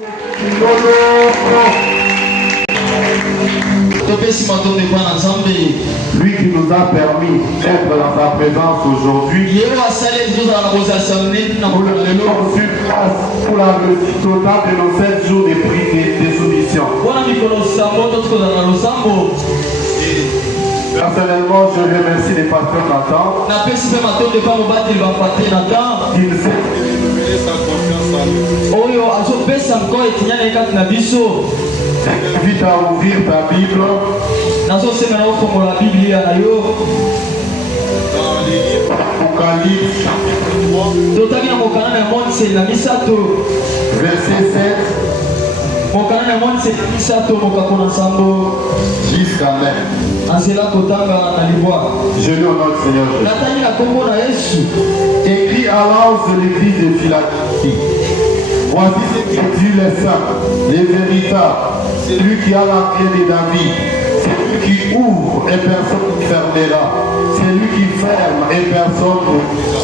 Lui qui nous a permis d'être dans sa présence aujourd'hui, pour la réussite totale de nos 7 jours de prière et de soumission. Personnellement, je remercie les pasteurs Nathan qui ne sait sa confiance en nous. Invite à ouvrir ta Bible dans les livres Apocalypse chapitre 3 verset 7 jusqu'à 9. Je lis au nom du Seigneur Jésus. Écrit à l'ange de l'église de Philadelphie. Voici ce que dit les saints, les véritables, celui qui a la clé de David, celui qui ouvre et personne ne fermera, celui qui ferme et personne n'ouvrira.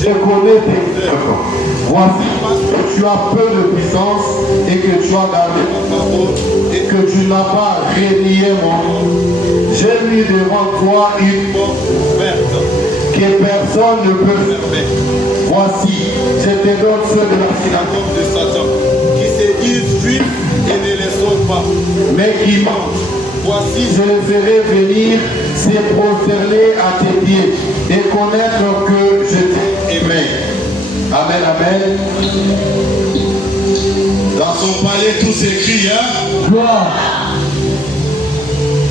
Je connais tes œuvres. Voici que tu as peu de puissance et que tu as gardé ma parole et que tu n'as pas renié mon nom. J'ai mis devant toi une porte ouverte que personne ne peut fermer. Voici, je te donne ceux de la synagogue de Satan, qui se disent juifs et ne le sont pas, mais qui mentent. Voici, je les ferai venir se prosterner à tes pieds et connaître que je t'ai aimé. Amen, amen. Dans son palais, tout s'écrit, hein? Gloire.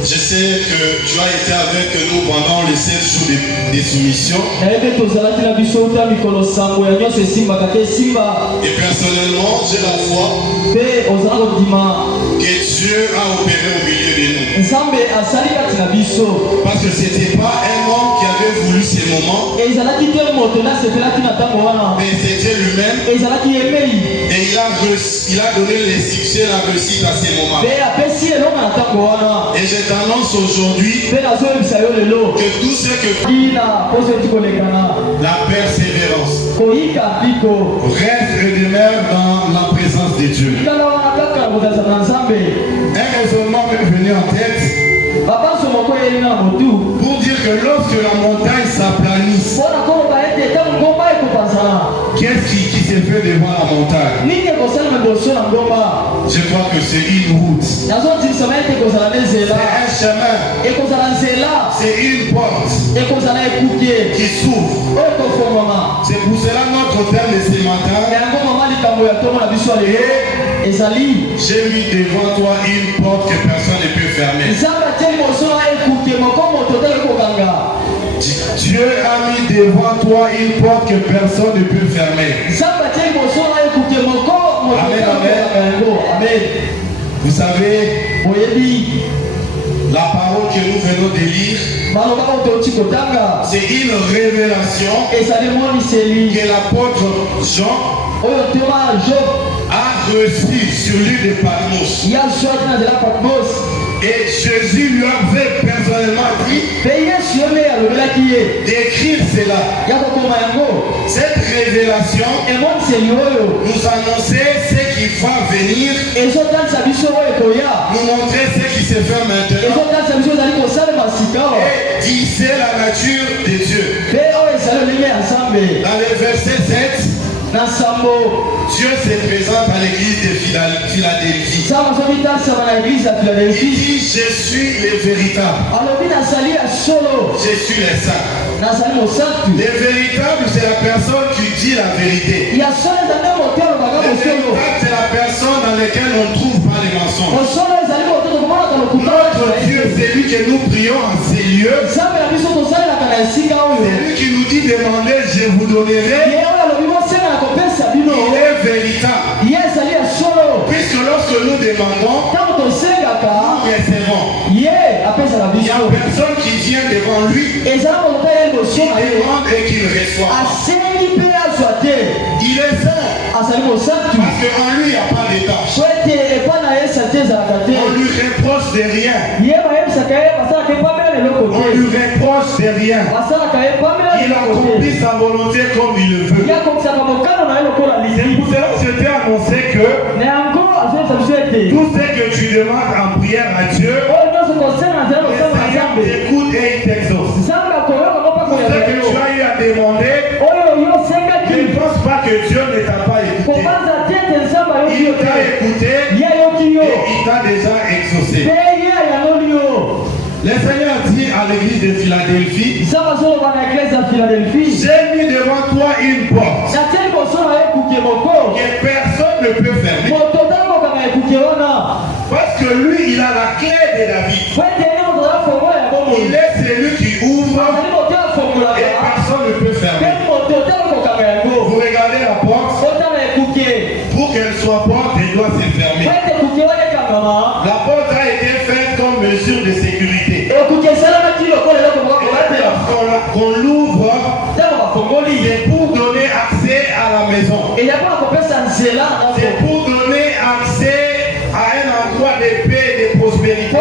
Je sais que tu as été avec nous pendant les 7 jours de soumission. Et personnellement, j'ai la foi que Dieu a opéré au milieu de nous. Parce que ce n'était pas un homme qui avait voulu ces moments, mais c'était lui-même. Et il a donné les succès, la réussite à ces moments. Et je t'annonce aujourd'hui que tout ce que la persévérance reste et demeure dans la présence de Dieu. Un raisonnement m'est venu en tête pour dire que lorsque la montagne s'aplanisse, qu'est-ce qui se fait devant la montagne? Je crois que c'est une route, c'est un chemin, c'est une porte qui s'ouvre. C'est pour cela notre thème de ce matin. J'ai mis devant toi une porte que personne ne peut fermer. Dieu a mis devant toi une porte que personne ne peut fermer. Amen, amen. Vous savez, la parole que nous venons de lire, c'est une révélation que l'apôtre Jean a reçu sur l'île de Patmos. Et Jésus lui avait personnellement dit d'écrire cela. Cette révélation nous annonçait ce qui va venir, nous montrer ce qui se fait maintenant, et disait la nature de Dieu. Dans le verset 7, Dieu se présente à l'église de Philadelphie. Il dit, je suis le véritable. Je suis le saint. Le véritable, c'est la personne qui dit la vérité. Le véritable, c'est la personne dans laquelle on ne trouve pas les mensonges. Notre Dieu, c'est lui que nous prions en ces lieux. C'est lui qui nous dit demandez, je vous donnerai. Il est véritable. Puisque lorsque nous demandons, nous recevons. Il n'y a personne qui vient devant lui, qui demande et qui reçoit. Il est saint. Parce qu'en lui, il n'y a pas de tâche. On lui reproche de rien. On lui reproche de rien. Il accomplit sa volonté comme il le veut. C'est pour cela que je t'ai annoncé que Tout ce que tu demandes en prière à Dieu, le Seigneur t'écoute et il t'exauce. Tout ce que tu as eu à demander, ne pense pas que Dieu ne t'a pas écouté. Il t'a écouté et il t'a déjà exaucé. Le Seigneur dit à l'église de Philadelphie, j'ai mis devant toi une porte que personne ne peut fermer. Parce que lui, il a la clé de David. Il est celui qui ouvre et personne ne peut fermer. Vous regardez la porte, pour qu'elle soit porte, elle doit se fermer. La porte a été faite comme mesure de sécurité. Qu'on l'ouvre, c'est pour donner accès à la maison. C'est pour donner accès à un endroit de paix et de prospérité.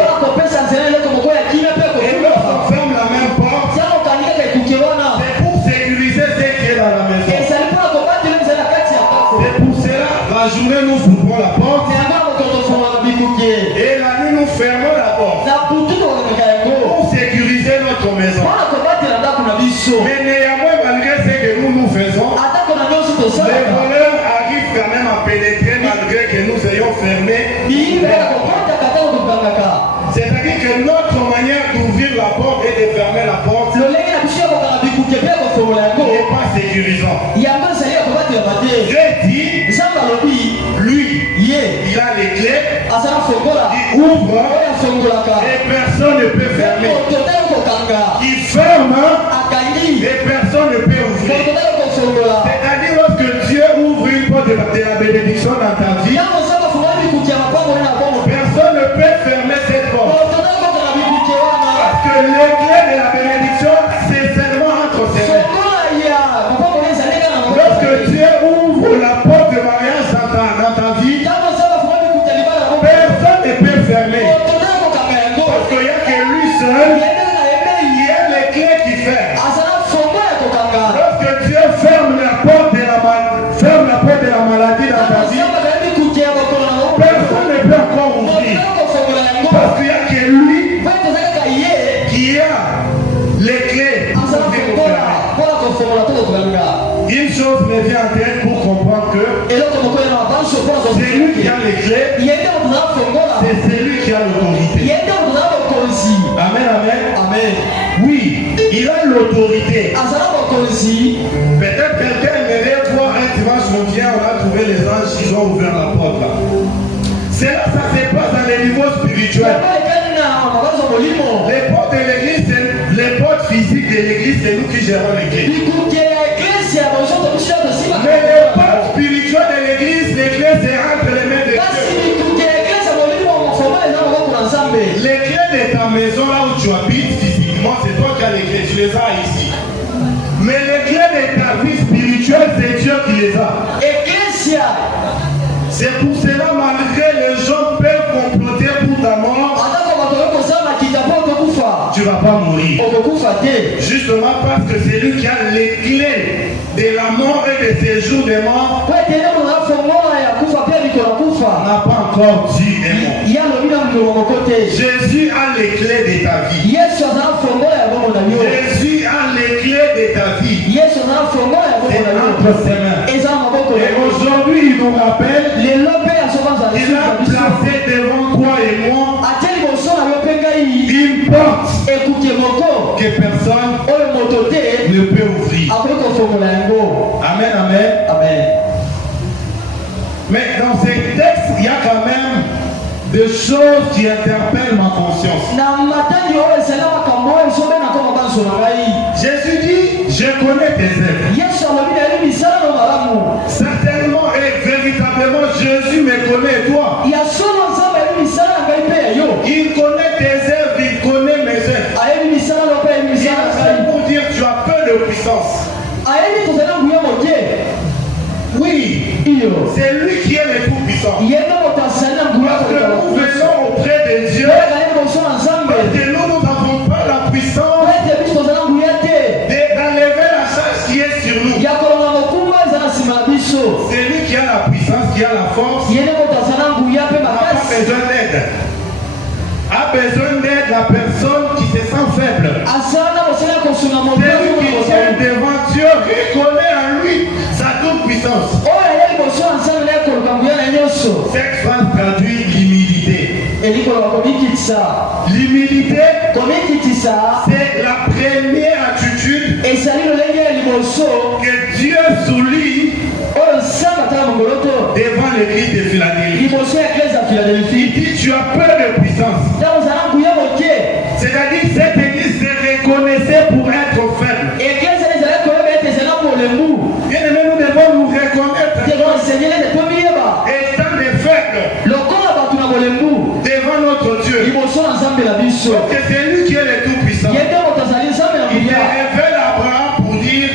Et lorsqu'on ferme la même porte, c'est pour sécuriser ce qui est dans la maison. C'est pour cela, la journée nous ouvrons la porte et la nuit nous fermons la porte pour sécuriser notre maison. Mais néanmoins, malgré ce que nous faisons, les voleurs arrivent quand même à pénétrer malgré que nous ayons fermé. C'est-à-dire que notre manière d'ouvrir la porte et de fermer la porte n'est pas sécurisant. Dieu dit, lui, il a les clés, il ouvre et personne ne peut fermer. Il ferme et personne ne peut ouvrir. C'est-à-dire lorsque Dieu ouvre une porte de la bénédiction dans ta vie, personne ne peut fermer cette porte. Parce que les clés de la bénédiction, c'est seulement entre ses mains. Lorsque Dieu ouvre la porte de mariage dans ta vie, personne ne peut fermer. Parce qu'il n'y a que lui seul qui a les clés qui ferment. Lorsque Dieu ferme la porte de la maladie dans ta vie, personne ne peut encore ouvrir. Parce qu'il n'y a que lui qui a les clés. Une chose me vient en tête pour comprendre que c'est lui qui a les clés, c'est celui qui a l'autorité. Amen, amen. Oui, il a l'autorité. Peut-être quelqu'un aimerait voir un dimanche, on vient, on a trouvé les anges, ils ont ouvert la porte là. C'est là, ça se passe dans les niveaux spirituels. Les portes de l'église, les portes physiques de l'église, c'est nous qui gérons l'église. Mais les portes spirituelles de l'église, l'église c'est entre les mains de Dieu. Les clés de ta maison, là où tu habites physiquement, c'est toi qui as les clés, tu les as ici. Mais les clés de ta vie spirituelle, c'est Dieu qui les a. C'est pour cela, malgré les gens peuvent comploter pour ta mort, tu ne vas pas mourir. Justement parce que c'est lui qui a les clés de la mort et de ces jours de mort. N'a pas encore dit est mort. Jésus a les clés de ta vie. Jésus a les clés de ta vie. C'est entre ses mains. Et aujourd'hui, il nous rappelle, il a placé devant toi et moi une porte que personne ne peut ouvrir. Amen, amen. Mais dans ces textes, il y a quand même des choses qui interpellent ma conscience. Jésus dit, je connais tes œuvres. Certainement et véritablement, Jésus me connaît toi. Il connaît tes œuvres, il connaît mes œuvres. C'est pour dire tu as peu de puissance. Oui, c'est lui qui est le tout puissant. Parce que nous venons auprès de Dieu, parce que nous n'avons pas la puissance d'enlever la charge qui est sur nous. C'est lui qui a la puissance, qui a la force. besoin d'aide la personne qui se sent faible. Celui qui est devant Dieu reconnaît en lui sa toute puissance. Cette phrase traduit l'humilité. L'humilité, c'est la première attitude que Dieu souligne devant l'église de Philadelphie. Il dit tu as peur de puissance. C'est-à-dire cette église se reconnaissait pour être faible. Bien aimé, nous devons nous reconnaître étant des faibles devant notre Dieu. Donc c'est lui qui est le tout-puissant. Il révèle à Abraham pour dire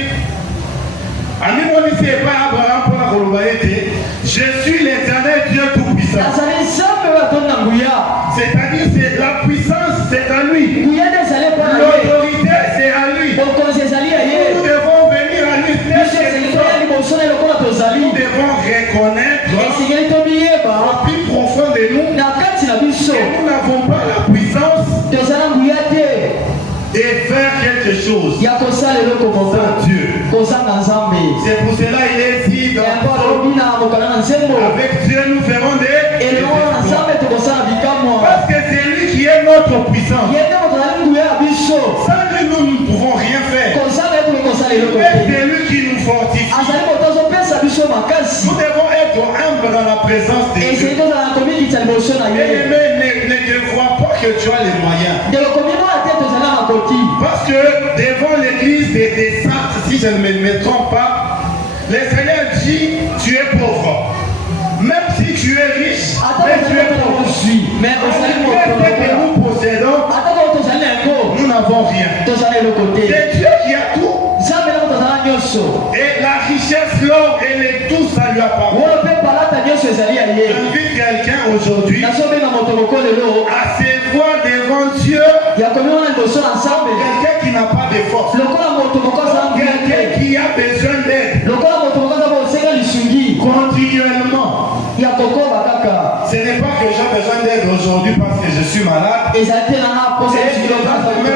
je suis l'éternel Dieu tout-puissant. C'est-à-dire c'est la puissance, c'est à lui. L'autorité, c'est à lui. Nous devons venir à lui. Nous devons reconnaître au plus profond de nous que nous n'avons pas la puissance de faire quelque chose sans Dieu. C'est pour cela il est dit avec Dieu nous ferons des parce que c'est lui qui est notre puissance. Sans lui nous ne pouvons rien faire. Mais c'est lui qui nous fortifie. Nous devons être humbles dans la présence de Dieu. Et ne crois pas que tu as les moyens. Parce que devant l'église des saints, si je ne me trompe pas, le Seigneur dit tu es pauvre. Même si tu es riche, mais tu es pauvre. Mais ce que nous possédons, nous n'avons rien. C'est Dieu qui a tout. Et la richesse, l'or et les tout, ça lui appartient. J'invite quelqu'un aujourd'hui à se voir devant Dieu. Quelqu'un qui n'a pas de force. Quelqu'un qui a besoin d'aide. Continuellement. Ce n'est pas que j'ai besoin d'aide aujourd'hui parce que je suis malade. Et demain,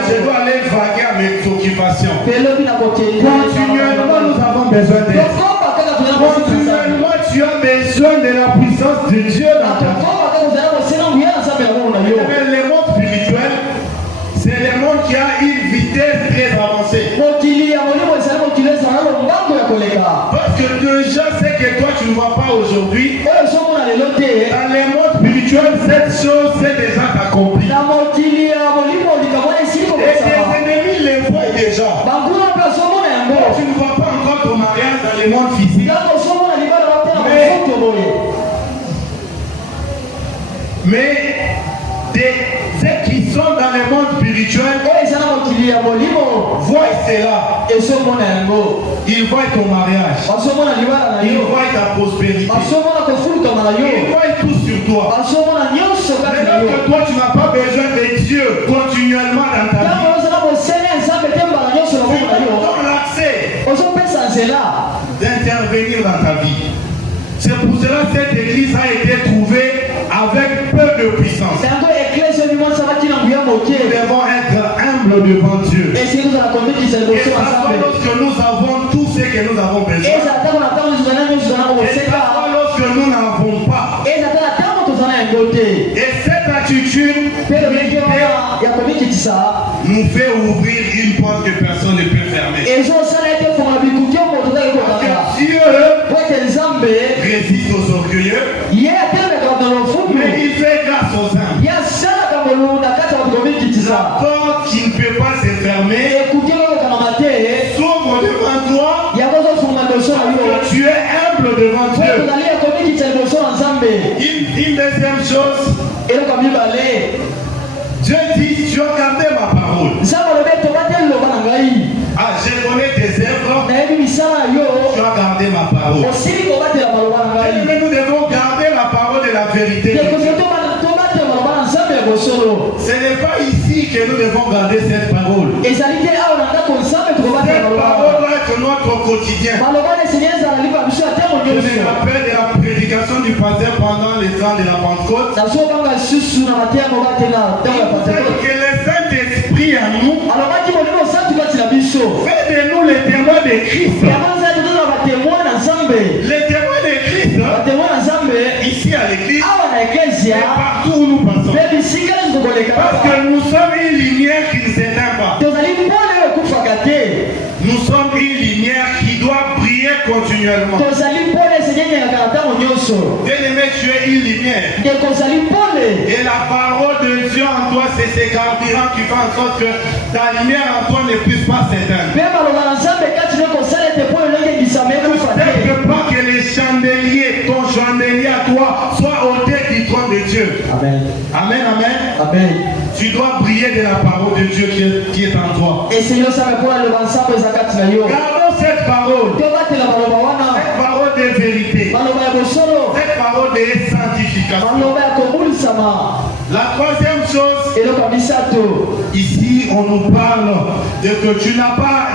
je dois aller vaguer à mes occupations. Continuellement, nous avons besoin d'aide. Continuellement, tu as besoin de la puissance de Dieu dans ta vie. Mais le monde spirituel, c'est le monde qui a une vitesse très avancée. Parce que déjà, c'est que toi, tu ne vois pas aujourd'hui. Dans le monde spirituel, cette chose, c'est déjà accompli. Et tes ennemis les voient déjà. Tu ne vois pas encore ton mariage dans le monde physique. Mais ceux qui sont dans le monde spirituel voient cela. Ils voient ton mariage. Ils voient ta prospérité. Ils voient tout sur toi. Maintenant que toi tu n'as pas besoin de Dieu continuellement dans ta vie. Tu donnes l'accès d'intervenir dans ta vie. C'est pour cela que cette église a été trouvée avec peu de puissance. Nous devons être humbles devant Dieu. Et parfois lorsque nous avons tout ce que nous avons besoin. Et parfois lorsque nous n'avons pas. Et cette attitude nous fait ouvrir une porte que personne ne peut fermer. Parce que Dieu résiste aux orgueilleux, mais il fait grâce aux humbles. La porte qui ne peut pas se fermer s'ouvre devant toi. Tu es humble devant Dieu. Une deuxième chose, Dieu dit tu as gardé ma parole. Ah, je connais tes œuvres. Tu as gardé ma parole. Mais nous devons garder la parole de la vérité. Ce n'est pas ici que nous devons garder cette parole. Cette parole doit être notre quotidien. Je me rappelle de la prédication prédication du pasteur pendant les temps de la Pentecôte. Na so banga susu na matemo batena dans la Pentecôte. Que le Saint-Esprit en nous Alors maki molimo santu kati na biso. fait de nous les témoins de Christ. Yamanza tuzo na batemwa na Nzambe. Les témoins de Christ Batemwa na Nzambe ici à l'église awa na et eklezia. partout où nous passons. Pe bisika nzokoleka. Parce que nous sommes une lumière qui ne s'éteint pas. Tozali mpona ekufaka te. Nous sommes une lumière qui doit briller continuellement. Tozali mpona esenyengaka na ntango nyonso. Bien-aimé, tu es une lumière. Ndeko ozali mpona. Et la parole de Dieu en toi, c'est ce carburant qui fait en sorte que ta lumière en toi ne puisse pas s'éteindre. Pe maloba na Nzambe kati na kosala ete po elongi ebisama ekufa te. Ne veux pas que les chandeliers, ton chandelier à toi, soit ôté du trône de Dieu. Amen. Amen, amen. Amen. Tu dois briller de la parole de Dieu qui est en toi. Esenyo same po aloba nsambo eza kati na yo. Gardons cette parole, Tobatela maloba wana. cette parole de vérité, Maloba ya bosolo. cette parole de sanctification. Maloba ya kobulisama. La troisième chose, Eloko ya misato. ici on nous parle de que tu n'as pas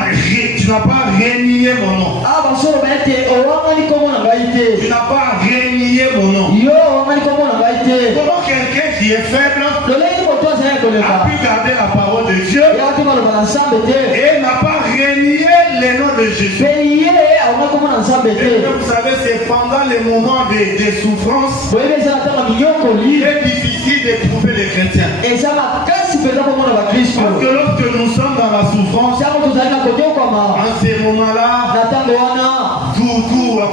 renié mon nom. Awa basolo bayete owangani kombo na ngai te. Tu n'as pas renié mon nom. Yo owangani kombo na ngai te. Comment quelqu'un qui est faible Loleki moto azali a koleka. pu garder la parole de Dieu Yaki maloba na Nzambe te. et n'a pas renié le nom de Jésus. Pe ye awanga kombo na Nzambe Et te. vous savez, c'est pendant les moments de souffrance, Boyebi eza na ntango il minyokoli. est difficile d'éprouver les chrétiens. Eza makasi mpenza komona bakristo. Parce que lorsque nous sommes dans la souffrance, Ntango tozali na kotokwama. en ces moments-là, Na ntango wana.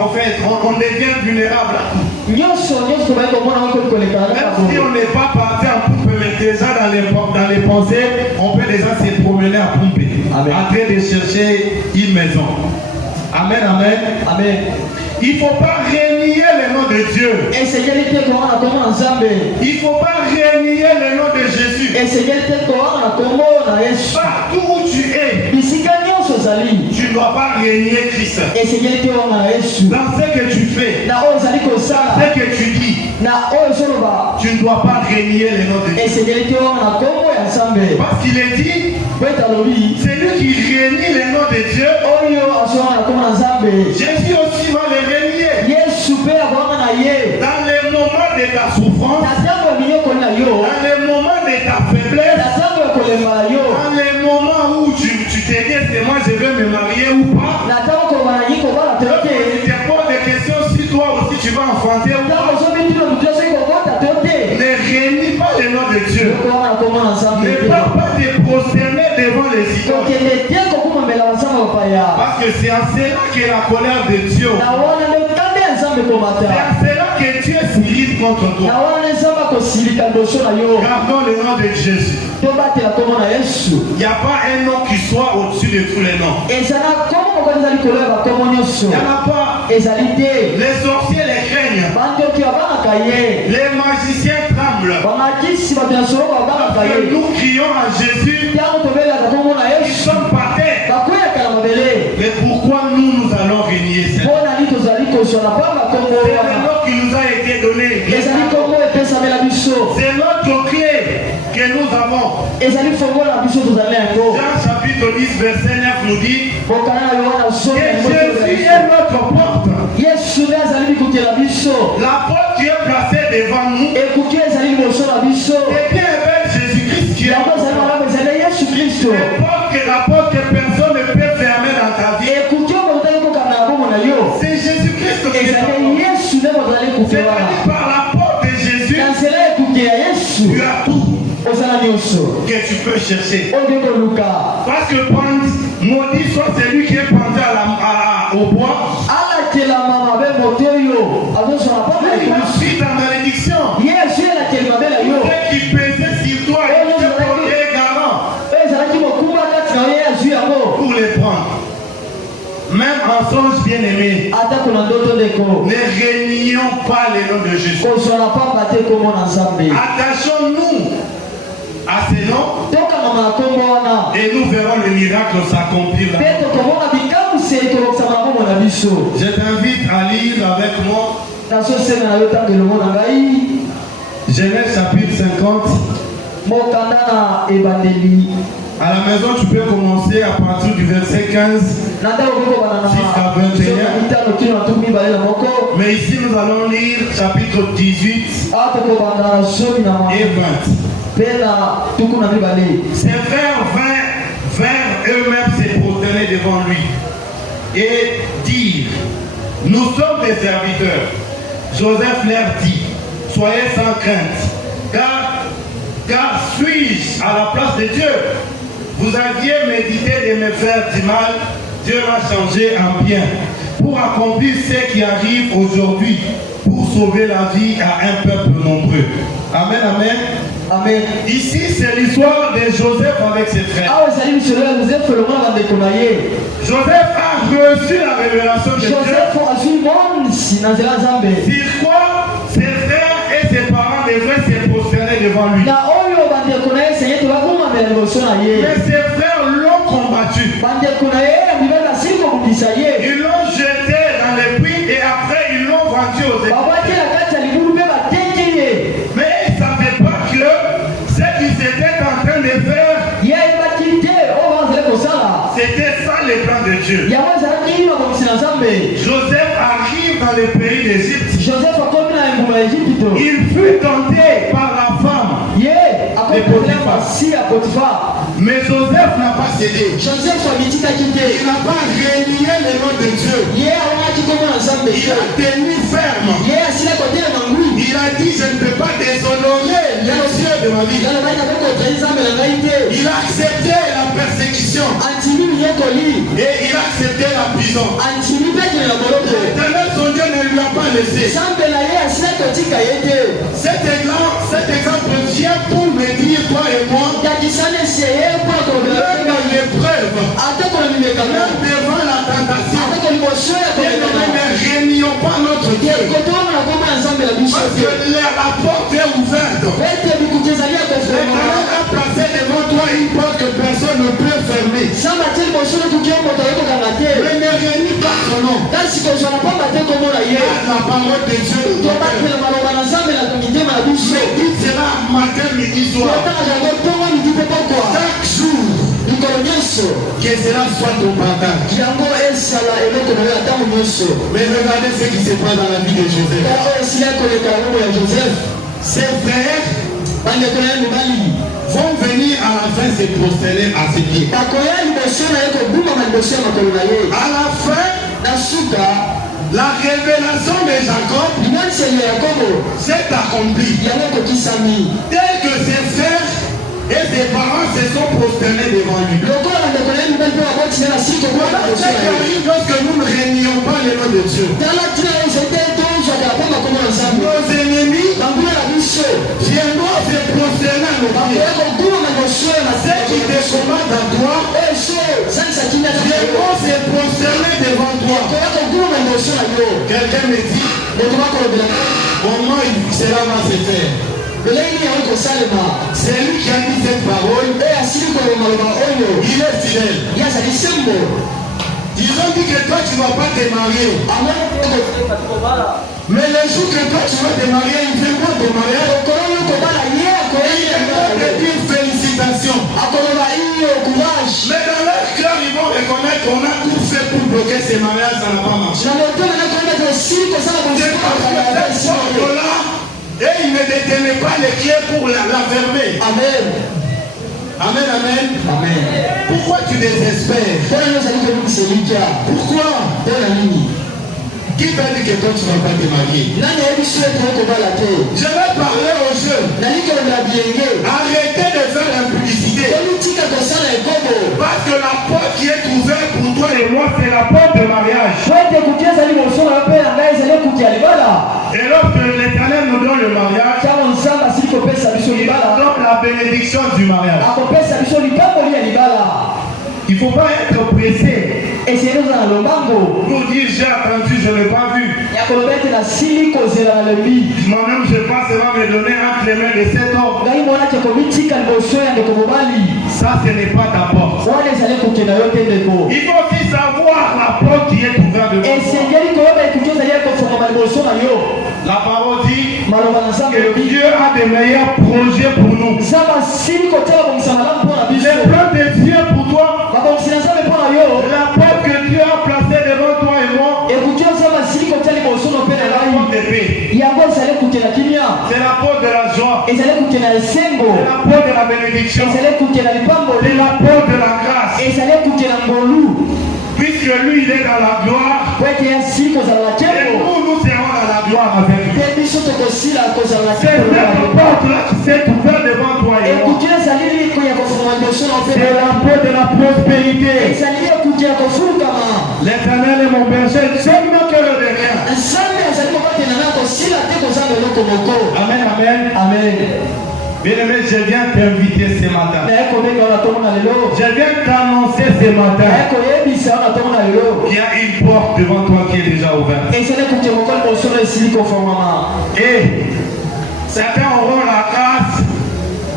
en fait, on devient vulnérable à tout. Nyonso tozali komona ngo koleka na Même si kabongo. on n'est pas parti en pompe, mais déjà dans les pensées, on peut déjà se promener à pomper, Amen. en train de chercher une maison. Amen, amen. Amen. Il ne faut pas renier le nom de Dieu. Esengeli te koanga na kombo na Nzambe. Il ne faut pas renier le nom de Jésus. Esengeli te koanga na kombo na Yesu. Partout où tu es, Bisika nyonso ozali. tu ne dois pas renier Christ. Esengeli te koanga na Yesu. Dans ce que tu fais, Na oyo ozali kosala. ce que tu dis, Na oyo ozoloba. tu ne dois pas renier le nom de Dieu. Esengeli te koanga na kombo ya Nzambe. Parce qu'il est dit, Po ete alobi. celui qui renie le nom de Dieu, Oyo azoanga na kombo na Nzambe. Jésus aussi va le renier. Yesu pe akoanga na ye. Dans les moments de ta souffrance, Na ntango ya minyokoli na yo. dans les moments de ta faiblesse, Na ntango ya kolemba na yo. dans les moments où tu te dis est-ce que moi je vais me marier ou pas, Na ntango koloba na ye kobala te tu te. te poses des questions si toi aussi tu vas enfanter ou Ntango pas. ozobi tino moto soki kobota te te. Ne renie pas le nom de Dieu. Okoanga na kombo na Nzambe Ne te. va pas te prosterner devant les idoles. Kokende te kokumamela banzambe bapaya. Parce que c'est en cela que la colère de Dieu. Na wana nde nkambe ya Nzambe C'est komata. en cela que Dieu s'irrite contre Na toi. wana Nzambe akosilika liboso na yo. Gardons le nom de Jésus. Tobatela kombo na Yesu. Il n'y a pas un nom qui soit au-dessus de tous les noms. Ezala kombo moko eza likolo ya bakombo nyonso. Il n'y en a pas. Ezali te. Les sorciers les craignent. Bandoki babangaka ye. Les magiciens tremblent. Bamakisi bato ya solo babangaka Parce que ye. nous crions à Jésus, Ntango tobelaka kombo na ils Yesu. sont par terre. Bakweyaka na mabele. Mais pourquoi nous allons renier ça? Mpo nani tozali kozwa na pamba kombo C'est le wana. nom qui nous a été donné. Ezali kombo epesamela biso. C'est notre clé que nous avons. Ezali fongola na biso tozali na yango. Jean chapitre 10, verset 9 nous dit Bokana na Yohana que somo ya Jésus est notre porte. Yesu nde azali likukela biso. La porte qui est placée devant nous, Ekuki ezali liboso na biso. c'est bien avec Jésus-Christ qui est Yango ezali notre porte. malamu ezali Yesu Kristo. La porte que personne ne peut fermer dans ta vie. Ekuki oyo botali kokanga na bomo na yo. C'est Jésus-Christ qui est notre Ezali porte. Yesu nde bozali ekuke wana. C'est-à-dire par la porte de Jésus, Na nzela ekuke ya Yesu tu as tout ozala nyonso. que tu peux chercher. Oyo nde koluka. Parce que maudit soit celui qui est pendu au bois. Alakelama mabe moto oyo azosala pamba Il a ekulusu. pris ta malédiction. Yesu elakeli mabe na yo. Ce qui pesait sur toi, il te prenait garant Oyo ezalaki mokumba kati na yo azwi yango. pour les prendre. Même en songe bien-aimé, Atako na ndoto ndeko. ne renions pas le nom de Jésus. Kozwa na pamba te kombo na Nzambe. Attachons-nous à ces noms Tokangama na kombo wana. et nous verrons le miracle s'accomplir là. Pe tokomona bikamwisi tolokisama na bomoi na biso. Je t'invite à lire avec moi Nazosenga na yo ntango elongo na ngai. Genèse chapitre 50, Mokanda na ebandeli À la maison, tu peux commencer à partir du verset 15 jusqu'à 21. Mais ici, nous allons lire chapitre 18 et 20. Ses frères vinrent eux-mêmes se prosterner devant lui et dirent: nous sommes des serviteurs. Joseph leur dit: soyez sans crainte, car suis-je à la place de Dieu? Vous aviez médité de me faire du mal, Dieu m'a changé en bien, pour accomplir ce qui arrive aujourd'hui, pour sauver la vie à un peuple nombreux. Amen, amen. Amen. Ici, c'est l'histoire de Joseph avec ses frères. Joseph a reçu la révélation de Dieu. Sur quoi ses frères et ses parents devraient se prosterner devant lui. Mais ses frères l'ont combattu. Ils l'ont jeté dans les puits et après ils l'ont vendu aux Égyptiens. Mais ils ne savaient pas que ce qu'ils étaient en train de faire, c'était ça le plan de Dieu. Joseph arrive dans le pays d'Égypte. Il fut tenté par la femme de Potiphar. Mais Joseph n'a pas cédé. Il n'a pas renié le nom de Dieu. Il a tenu ferme. Il a dit: je ne peux pas déshonorer les cieux de ma vie. Il a accepté la persécution. Et il a accepté la prison. L'éternel, son Dieu, ne lui a pas laissé. Cet exemple vient pour me dire, toi et moi, même dans l'épreuve, même devant la tentation, ne réunions pas notre Dieu. Parce que la porte est ouverte. L'éternel a placé devant toi une porte que personne ne peut fermer. Mais ne réunis pas son nom. La parole de Dieu. Médite cela matin, midi, soir. Chaque jour. Que cela soit ton partage. Mais regardez ce qui se passe dans la vie de Joseph. Ses frères vont venir à la fin se prosterner à ses pieds. À la fin, la révélation de Jacob s'est accomplie. Tel que ses frères et ses parents se sont prosternés devant lui. Voilà ce qui arrive lorsque nous ne réunions pas le nom de Dieu. Nos ennemis viendront se prosterner à nos pieds. Ceux qui te combattent à toi viendront se prosterner devant toi. Quelqu'un me dit: comment cela va se faire? C'est lui qui a dit cette parole. Il est fidèle. Ils ont dit que toi tu ne vas pas te marier. Mais le jour que toi tu vas te marier, ils viendront te marier. Ils vont te dire félicitations. Mais dans leur cœur, ils vont reconnaître qu'on a tout fait pour bloquer ces mariages, ça n'a pas marché. Et il ne détenait pas les clés pour la fermer. Amen. Amen, amen. Amen. Pourquoi tu désespères? Pourquoi? Qui t'a dit que toi tu ne vas pas te marier? Je vais parler aux jeunes. Arrêtez de faire l'impudicité. Parce que la porte qui est ouverte pour toi et moi, c'est la porte de mariage. Et lorsque l'Éternel nous donne le mariage, il donne la bénédiction du mariage. Il ne faut pas être pressé. Pour dire j'ai attendu, je ne l'ai pas vu. Moi-même je pense que ça va me donner entre les mains de cet homme. Ça ce n'est pas ta porte. Il faut aussi savoir la porte qui est ouverte devant toi. La parole dit que Dieu a de meilleurs projets pour nous. Les plans de porte de la joie, ezali kokende na esengo, c'est la porte de la bénédiction, ezali kokende na lipamboli, c'est la porte de la grâce. ezali kokende na ngolu, Puisque lui, il est dans la gloire, po ete ye asili kozala na et nkembo, nous serons dans la gloire avec lui. mpe biso tokosila kozala na C'est nkembo. cette porte-là qui s'est ouverte devant toi et moi. ekuki ezali liko ya kofungwa liboso na mpe C'est la porte de la prospérité. ezali ekuki ya kofulukama. L'Éternel est mon berger, je ne manquerai de rien. nzambe azali kobatela na kosila te kozanga eloko moko. Amen, amen. amen. Bien-aimé, je viens t'inviter ce matin. naye kobenga wana tomona lelo, Je viens t'annoncer ce naye matin koyebisa wana tomona lelo, qu'il y a une porte devant toi qui est déjà ouverte. ezali ekuki moko liboso na esili kofungwama. Et certains auront la grâce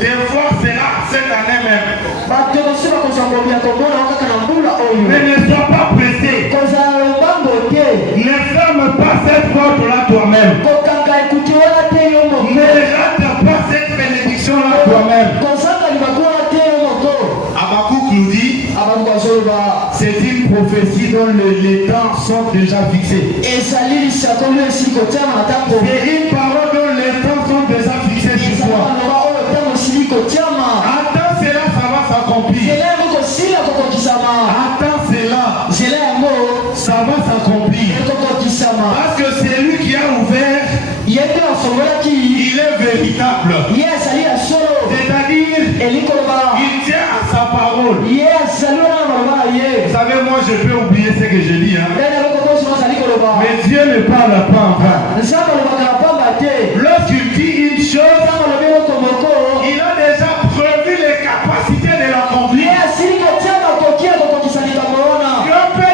de voir cela cette année même. bato mosusu bakozangobia komona kaka na mbula Mais oyo, ne sois pas pressé. kozala lombango te, Ne ferme pas cette porte-là toi-même. kokanga ekuki wana te yo Ne moko, rate pas cette bénédiction-là toi-même. kozanga libaku wana te yo moko. Habakkuk nous dit, abantu bazoloba c'est une prophétie dont les temps sont déjà fixés. ezali lisakoli esili kotiama na ntango, C'est une parole dont les temps sont déjà fixés sur ezali toi. maloba oyo ntango esili kotiama, Attends cela, ça va s'accomplir. nzela yango kosila kokokisama, Attends cela, nzela yango ça va s'accomplir. ekokokisama. Parce que c'est lui qui a ouvert, ye te afungolaki, il est véritable. ye azali ya solo, C'est-à-dire, eli koloba il tient à sa parole. ye azali wana na maloba na ye. Vous savez, moi je peux oublier ce que je dis, hein. ndenge akokokoso azali koloba, Mais Dieu ne parle pas en vain. nzambe alobaka na pamba te, Lorsqu'il dit une chose, ntango alobi eloko moko, il a déjà prévu les capacités de ye l'accomplir. asili kotia makoki ya kokokisa likambo wana. Tu as un peu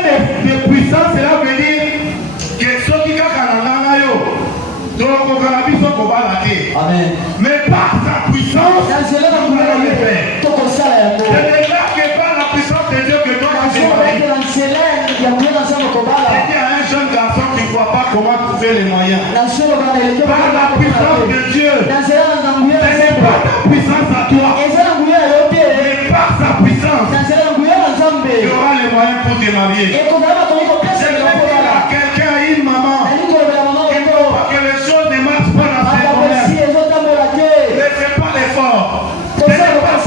de puissance, cela veut dire que ceux qui ont yo, donc on va amen. mais par sa puissance, na nzela na nous allons mbula le ye faire. tokosala yango. Ce n'est là que par la puissance de Dieu que toi tu nazoba fais. ete na nzela ya mbula na nzambe kobala, Il y a un jeune garçon qui ne voit pas comment trouver les moyens. nazoloba na eleke Par la puissance de Dieu, na nzela na nguya ce ya n'est nzambe, pas ta puissance à toi, eza na nguya ya yo te, mais par sa puissance, na nzela na nguya na nzambe tu auras les moyens pour te marier. ekozala bakoki kopesa C'est eloko vrai qu'il y kobala. a quelqu'un, une maman, nali kolobela mama qui ne moko veut pas que les choses ne marchent pas dans ses akakosi domaines. ezotambola te, Ne fais pas l'effort. Ce n'est pas par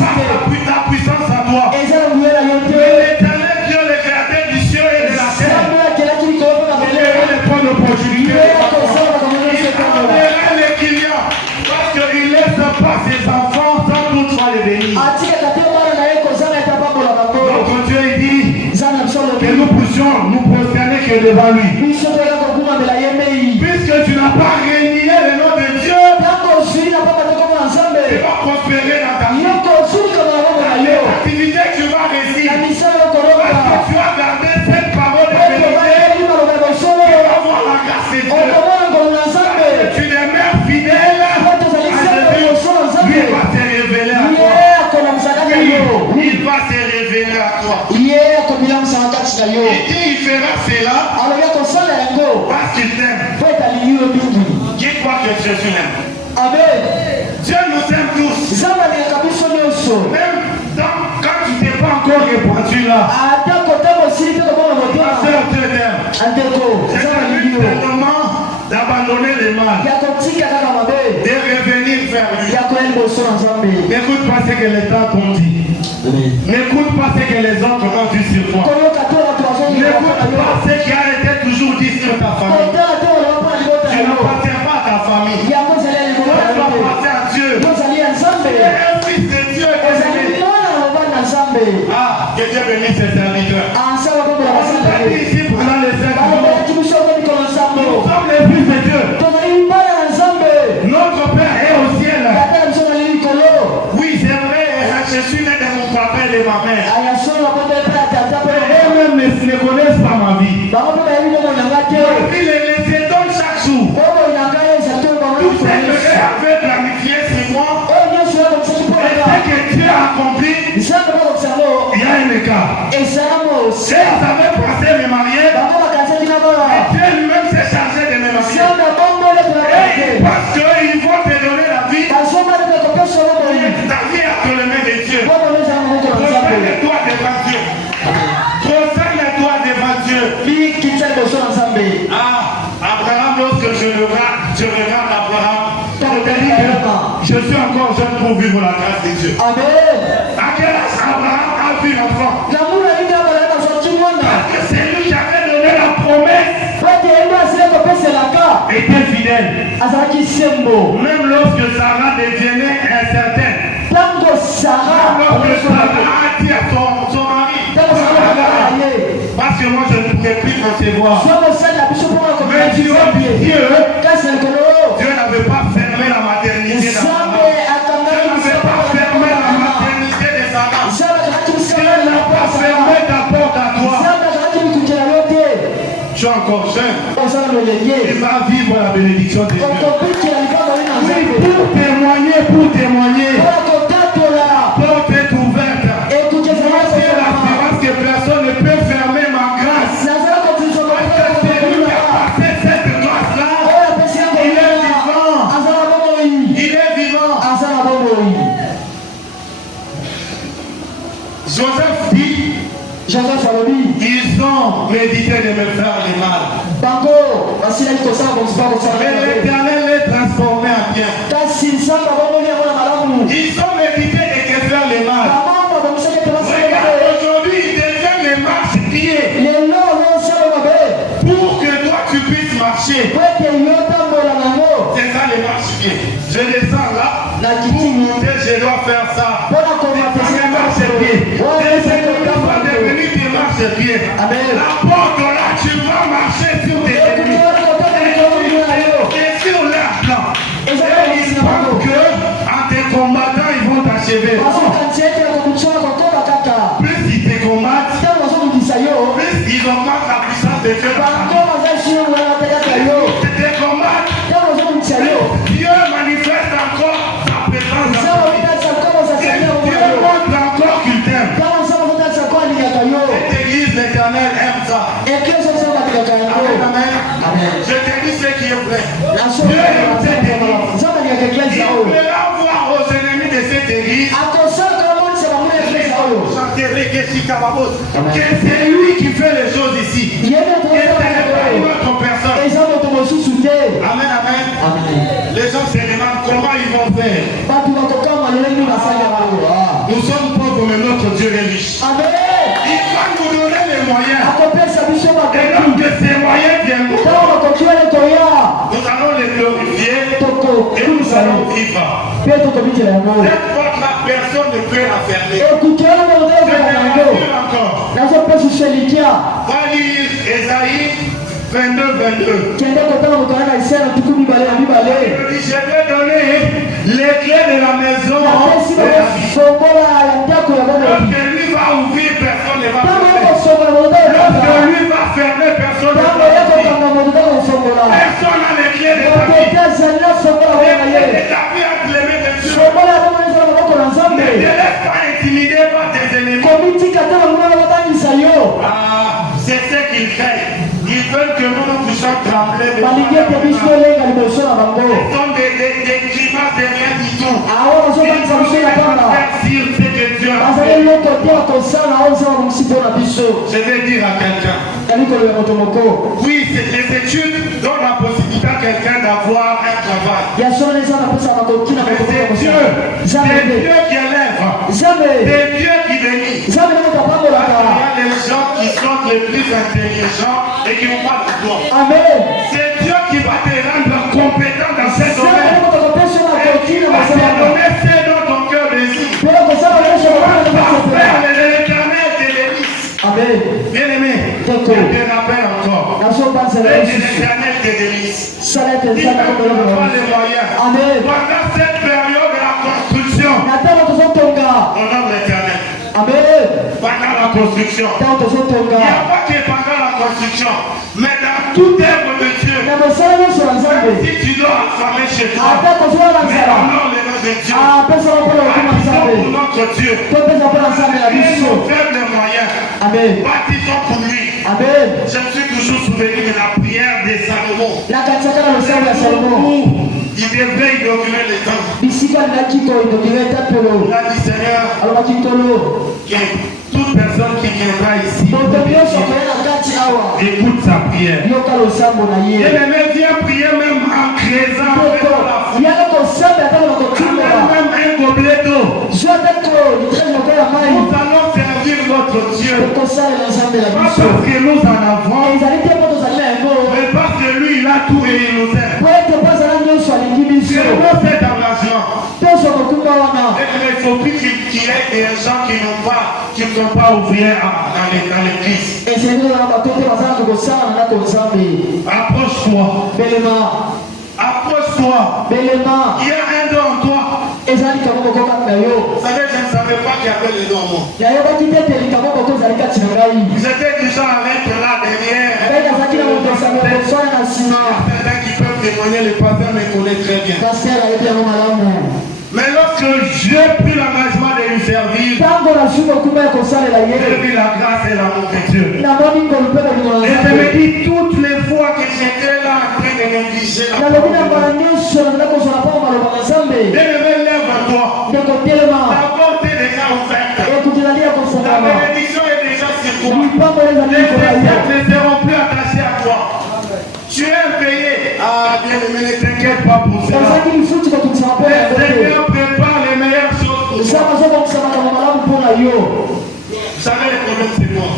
ta puissance à toi. eza na nguya na yo Mais te. l'Éternel Dieu, le créateur du ciel et de la terre, nzambe akelaki likolo mpe il mabele, verra les points d'opportunité. ye akosala makambo nyonso Il etambola. enverra les clients parce qu'il ne laisse pas ses enfants sans toutefois les bénir. atikaka te bana na ye kozanga ete apambola bango. Donc Dieu il dit nzambe na biso que alobi nous puissions nous prosterner que devant lui. biso toyaka kokumamela ye mei, Puisque tu n'as pas renié le nom de Dieu, ntango ozwili na pamba te kombo na tu nzambe, vas prospérer dans ta vie. yo kozulika na maboko na Les yo activités que tu vas na réussir. misala yo Parce kolonga que tu as gardé cette parole de oyo vérité. bayeli maloba ya bosolo, Tu vas voir la grâce de Dieu. okomona ngolu na nzambe, Tu demeures fidèle po tozali à nzambe Dieu. liboso na Lui nzambe, va te révéler à ye toi. akolamisaka na Oui, yo, il va se révéler à toi. ye akobilamisaka kati na yo, Il dit il fera cela alobi akosala yango parce qu'il t'aime. po ete alingi yo mingi. Dis-toi que Jésus l'aime. amen. Dieu nous aime tous. nzambe alingaka biso nyonso, Même quand tu t'es pas encore répandu là. ata kotango osili te kobona Ma motema. soeur, Dieu t'aime. andeko C'est nzambe à alingi lui yo seulement d'abandonner le mal, ya kotika kaka mabe, de revenir vers lui. ya koya liboso na nzambe. N'écoute pas ce que les temps t'ont dit. N'écoute pas ce que les autres ont dit sur toi. koyoka te bato bazongela N'écoute pas ce qui a été toujours dit sur ta famille. kotala te oloba mpo na libota Tu na yo, n'appartiens pas à ta famille. yango ezali ya Toi, libota tu na yo te, appartiens à Dieu. yo ozali ya nzambe, Tu es un fils de Dieu. ozali mwana na mobali na nzambe. Ah, que Dieu bénisse ses serviteurs. ansala kobola On basala t'a ye dit ici pendant les 5 jours. balobelaki biso ko mikolo nzambe, Nous sommes les fils de Dieu. tozali mibala na nzambe, Notre Père est au ciel. tata na biso nali likolo, Oui, c'est vrai. Je suis né de mon papa et de ma mère. aya solo po mpe ya tata mpe Eux-mêmes ne connaissent pas ma vie. bango mpe bayebi nde monanga te, Il les donne chaque jour. oyo nanga ye ezali to bango Tout ce que nyonso, Dieu avait planifié sur moi, oyo nyonso yakokisaki mpo et nanga ce que Dieu a accompli, nzambe bakokisa yango il y a un écart. ezala mos Dieu savait penser me marier, bango bakanisaki na bana et Dieu lui-même s'est chargé de me marier. nzambe abombole Et tolabate parce qu'ils vont te donner la vie, bazomana te kopesa yo boyi ta vie est entre les mains de Dieu. bobono ezala maboko na nzambe. Proserne-toi devant Dieu. Proserne-toi devant Dieu. bikitisa liboso na nzambe. Ah, Abraham, lorsque je regarde Abraham, je te dis que Je suis encore jeune pour vivre la grâce de Dieu. Amen. À quel âge Abraham a vu l'enfant? Parce que c'est lui qui avait donné la promesse. Était fidèle. Même lorsque Sarah devenait incertaine. Lorsque Sarah a dit à son mari, parce que moi je ne pourrais plus concevoir. Mais Dieu n'avait pas fermé la maternité d'Abraham. Dieu n'avait pas fermé la maternité de Sarah. Dieu n'a pas fermé ta porte à toi. Je suis encore jeune. Il va vivre la bénédiction de Dieu. Oui, pour témoigner. La porte est ouverte. Moi, c'est l'assurance que personne ne peut fermer ma grâce. Parce que c'est lui qui a passé cette grâce-là. Il est vivant. Joseph dit, ils ont médité de me faire le mal. Mais l'Éternel les transformé en bien. Ils ont médité de te faire le mal. Regarde, aujourd'hui, ils deviennent les marche-pieds. Pour que toi tu puisses marcher. C'est ça les marche-pieds. Je descends là. Pour monter, je dois faire ça. C'est pas les marche-pieds. C'est que tu vas devenir des marche-pieds. La porte là, tu vas marcher sur tes ennemis. Et sur leur plan. Et ils pensent que en te combattant, ils vont t'achever. Plus ils te combattent, plus ils augmentent la puissance de Dieu. Ils te combattent. Dieu manifeste encore sa présence dans ta vie. Dieu montre encore qu'il t'aime. Cette église, l'Éternel aime ça. Amen. Je te dis ce qui est vrai. Dieu aime cette église. Il plaira voir aux ennemis de cette église. Que c'est lui qui fait les choses ici. Que ce n'est pas une autre personne. Amen, amen. Les gens se demandent comment ils vont faire. Nous sommes pauvres, mais notre Dieu est riche. Il va nous donner les moyens. Et lorsque ces moyens viendront, nous allons les glorifier et nous allons vivre. Cette porte-là, personne ne peut la fermer. Je te rassure encore. Va lire Esaïe 22. Je vais donner les clés de la maison. Lorsque lui va ouvrir, personne ne va fermer. Lorsque lui va fermer, personne ne va fermer. Personne n'a les clés de ta vie. Les clés de ta vie entre les mains de Dieu. Ne te laisse pas intimider par tes ennemis. C'est ce qu'ils craignent. Ils veulent que nous puissions trembler. Ce sont des grimaces de rien du tout. Ils sont faire sur ce que Dieu a fait. Je vais dire à quelqu'un. Oui, les études donnent la possibilité à quelqu'un d'avoir un travail. Mais c'est Dieu qui élève. C'est Dieu qui bénit. Il y a les gens qui sont les plus intelligents et qui n'ont pas de toi. C'est Dieu qui va te rendre compétent dans ce domaine. Et qui va te donner ce dont ton cœur désire. L'Éternel te bénisse. Bien aimé, je te rappelle encore. L'Éternel te bénisse. Il ne te donne pas les moyens. Pendant cette période de la construction, honore l'Éternel. Pendant la construction. Il n'y a pas que pendant la construction, mais dans toute œuvre de Dieu. Si tu dois affamer chez toi, mais honore le nom de Dieu. Bâtissons pour notre Dieu. Créez nos faibles moyens. Bâtissons pour lui. Je me suis toujours souvenu de la prière de Salomon. Il devait inaugurer les temples. Il a dit Seigneur, que toute personne qui viendra ici écoute sa prière. Et les viens prier même en créant la foi. Pas parce que nous en avons, mais parce que lui il a tout et il nous aime. C'est moi cet engagement. Et il faut plus qu'il y ait des gens qui ne sont pas ouverts dans l'église. Approche-toi. Approche-toi. Il y a un don en toi. Vous savez, je ne savais pas qu'il y avait le don en moi. J'étais du genre à être là derrière. Certains qui peuvent témoigner, le pasteur me connaît très bien. Mais lorsque j'ai pris l'engagement de lui servir, j'ai vu la grâce et l'amour de Dieu. Et je me dis toutes les fois que j'étais là en train de négliger la parole de Dieu. Lève-toi. Ta porte est déjà ouverte. La bénédiction est déjà sur toi. Les cercles ne seront plus attachés à toi. Tu es payé. Ah, bien aimé, ne t'inquiète pas pour cela. Le Seigneur prépare les meilleures choses pour toi. Vous savez, le problème, c'est moi.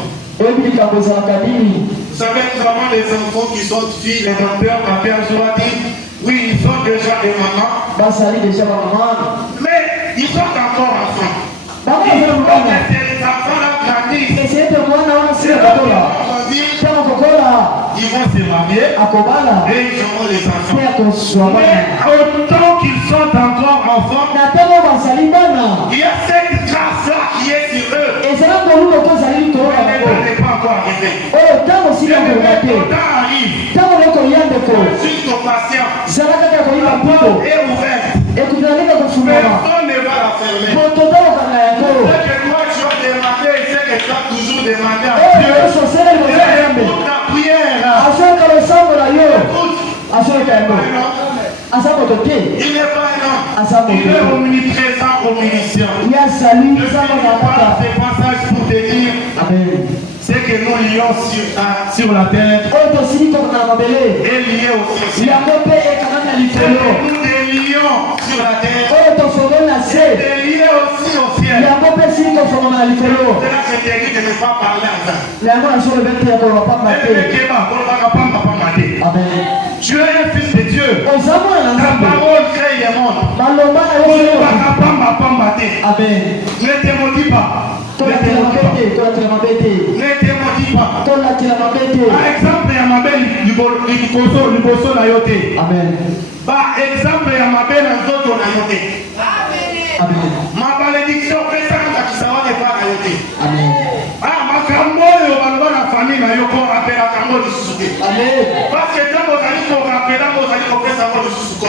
Vous savez, nous avons des enfants qui sont filles, les docteurs, ma père, je dois dire, oui, ils sont déjà des mamans. Mais ils sont encore enfants. Il faut que ces enfants-là grandissent. Ils vont se marier et ils auront les enfants. Mais autant qu'ils sont encore enfants, il y a cette grâce-là qui est sur eux. Mais l'état n'est pas encore arrivé. Le temps arrive. Juste ton patience. La porte est ouverte. Personne ne va la fermer. Ce que toi tu vas demander, c'est que tu as toujours demandé à Dieu. Écoute ta prière. Il n'est pas un homme. Il est omniprésent, omniscient. Je finis par ces passages pour te dire ce que nous lions sur la terre est lié au ciel. Ce que nous délions sur la terre est lié aussi au ciel. C'est là que je t'ai dit de ne pas parler en vain. Tu es un fils de Dieu. Ta parole crée le monde. Ne te maudis pas. Ne te maudis pas. Par exemple, il y a ma belle liboso na yote. Par exemple, il y a ma belle nzoto na yote. Ma malédiction, personne n'a qui savoir ne pas na yote. Ah, ma camoyo, la famille na yoko rappelle la camoyo de Susuke. Parce que dans vos amis, vous rappelez, vous allez comprendre ça de Susuke.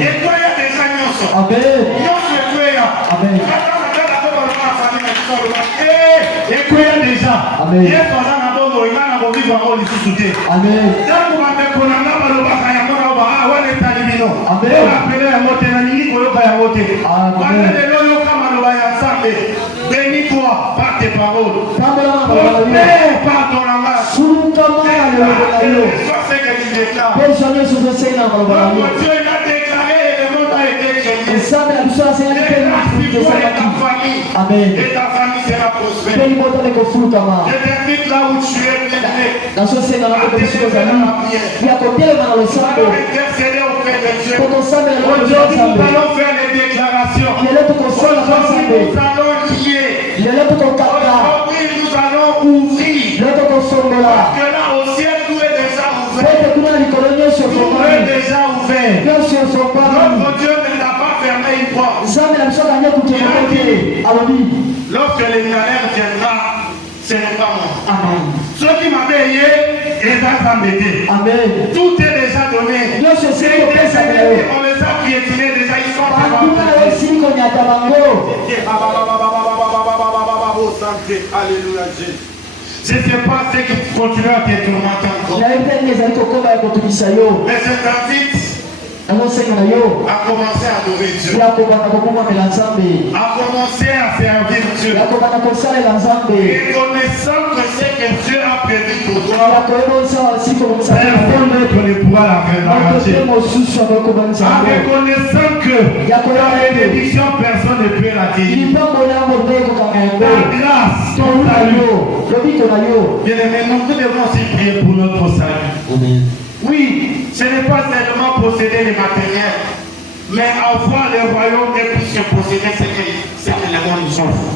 Et toi, il y a des gens qui sont. Nyonso et toi, il y a. Et quoi déjà? Hier soir, on a beau il a vivre en haut du sous-souté. Amen. Tant qu'on a fait qu'on a pas le bac à yamona, on va être alimino. Amen. On a appelé la montée, la ligne, on va y monter. Amen. Bénis-toi par tes paroles. Par ton langage. Sois ce que tu déclares. Dieu a déclaré et le monde a été changé. Et ta famille. Amen. Et ta famille sera prospère. Je t'invite là où tu es bien né. À intercéder auprès de Dieu. Aujourd'hui, nous allons faire les déclarations. Aujourd'hui, nous allons lier. Aujourd'hui, nous allons ouvrir. Parce que là, au ciel, tout est déjà ouvert. Tout est déjà ouvert. Notre Dieu ne l'a pas fermé une porte. Lorsque les millénaires viendra, ce n'est pas moi. Amen. Ceux qui m'avaient payé, ils ont embêté. Amen. Tout est déjà donné. On les a piétinés déjà, ils sont Alléluia Jésus. Je ne sais pas ce qui continue à te tourmenter encore. Mais je t'invite à commencer à adorer Dieu. À commencer à servir Dieu. Reconnaissant que ce que Dieu a prévu pour toi, personne d'autre ne pourra l'arranger. Reconnaissant que ta bénédiction, personne ne peut l'accueillir. Ta grâce, ton salut, Bien aimé, nous devons aussi prier pour notre salut. Oui, ce n'est pas seulement posséder les matériels, mais avoir le royaume et puis se posséder ce que le monde nous offre.